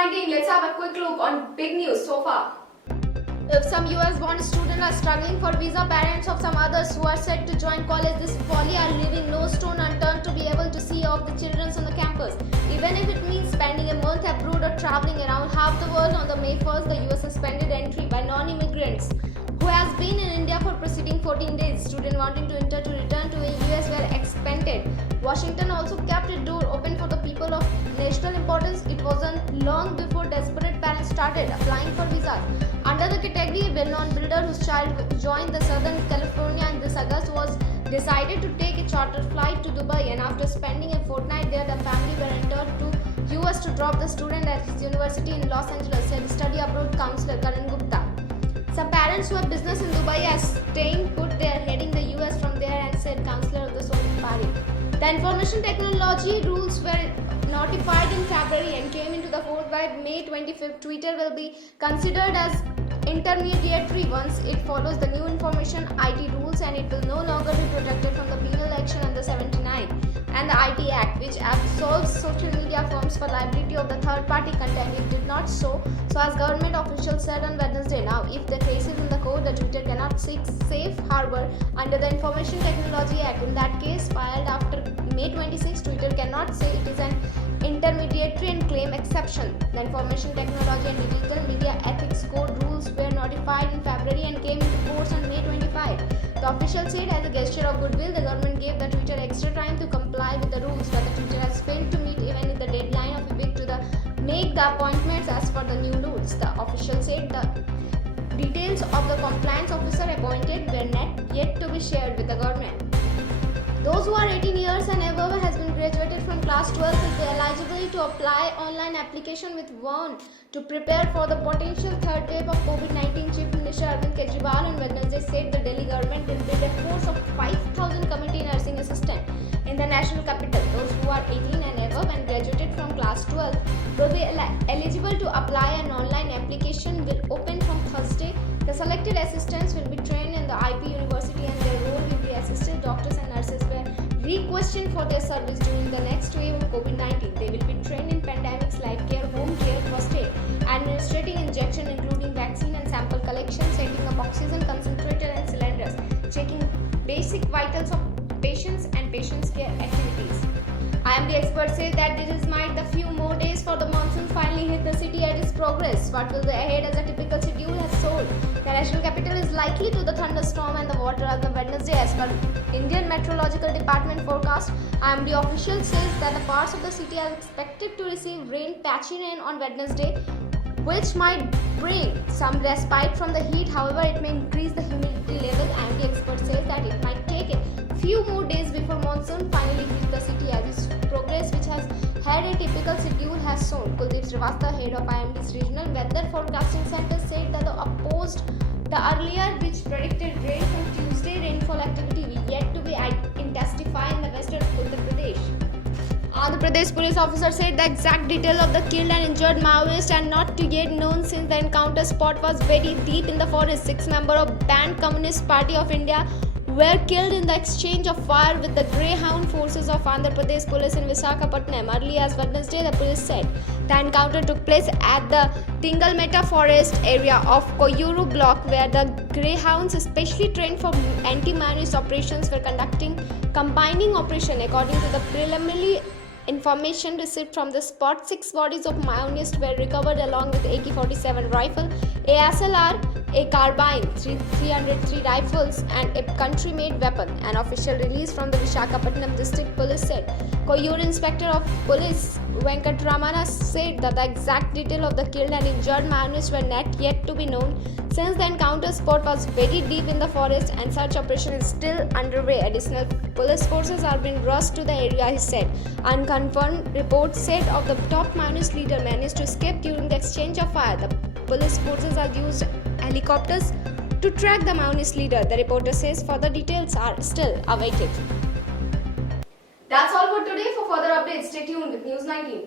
19, let's have a quick look on big news so far. If some US-born students are struggling for visa, parents of some others who are set to join college this fall are leaving no stone unturned to be able to see off the children on the campus. Even if it means spending a month abroad or traveling around half the world, on the May 1st, the US suspended entry by non-immigrants who has been in India for preceding 14 days. Students wanting to enter to return to the US were expected. Washington also kept its door open for the people of national importance. It wasn't long before desperate parents started applying for visas. Under the category, a well-known builder whose child joined the Southern California in this August was decided to take a charter flight to Dubai, and after spending a fortnight there, the family were entered to US to drop the student at his university in Los Angeles, said study abroad counselor Karan Gupta. Some parents who have business in Dubai are staying put there, heading the US from there, and said counselor of the Sonia Pari. The information technology rules were notified in February and came into the force by May 25th. Twitter will be considered as intermediary once it follows the new information IT rules, and it will no longer be protected from the penal action under 79 and the IT Act, which absolves social media firms for liability of the third-party content it did not so as government officials said on Wednesday. Now, if the case is in the court, the Twitter cannot seek safe harbor under the Information Technology Act. In that case, filed after May 26, Twitter cannot say it is an intermediary and claim exception. The Information Technology and Digital Media Ethics Code rules were notified in February and came into force on May 25. The official said as a gesture of goodwill, the government gave the Twitter extra time to comply with the rules, but the Twitter has failed to meet even the deadline of a week to make the appointments as per the new rules. The official said the details of the compliance officer appointed were not yet to be shared with the government. Those who are 18 years and above has been graduated from class 12 will be eligible to apply online application with one to prepare for the potential third wave of COVID-19. Chief Minister Arvind Kejriwal on Wednesday said the Delhi government will build a force of 5,000 community nursing assistants in the national capital. Those who are 18 and above and graduated from class 12 will be eligible to apply. An online application will open from Thursday. The selected assistants will be trained in the IP University, and their role will be assistant doctors and nurses were re-questioned for their service during the next wave of COVID-19. They will be trained in pandemics like care, home care, first aid, administrating injection including vaccine and sample collection, setting up oxygen concentrator and cylinders, checking basic vitals of patients and patients' care activities. IMD experts say that this might the few more days for the monsoon finally hit the city at its progress. What will be ahead as a typical schedule has sold. The national capital is likely to the thunderstorm and the water on the Wednesday as per Indian Meteorological Department forecast. IMD official says that the parts of the city are expected to receive patchy rain on Wednesday, which might bring some respite from the heat. However, it may increase the humidity level. IMD experts say that it might take a few more days before monsoon finally hits the city as its progress, which has had a typical schedule, has shown. Kuldeep Srivastava, head of IMD's Regional Weather Forecasting Center, said that the earlier which predicted rain from Tuesday rainfall activity yet to be intensified in the western Uttar Pradesh. Andhra Pradesh police officer said the exact detail of the killed and injured Maoists are not yet known since the encounter spot was very deep in the forest. 6 members of banned Communist Party of India were killed in the exchange of fire with the Greyhound forces of Andhra Pradesh police in Visakhapatnam. Early as Wednesday, the police said the encounter took place at the Tingalmetta forest area of Koyuru block, where the Greyhounds, specially trained for anti-Maoist operations, were conducting combining operation. According to the preliminary information received from the spot, 6 bodies of Maoists were recovered along with AK-47 rifle, a SLR, a carbine, 303 rifles and a country-made weapon. An official release from the Visakhapatnam district police said. Koyur Inspector of Police Venkatramana said that the exact detail of the killed and injured Maoists were not yet to be known since the encounter spot was very deep in the forest and search operation is still underway. Additional police forces are being rushed to the area, he said. Unconfirmed reports said of the top Maoist leader managed to escape during the exchange of fire. The police forces are used helicopters to track the Maoist leader. The reporter says further details are still awaited. That's all for today. For further updates, stay tuned with News 19.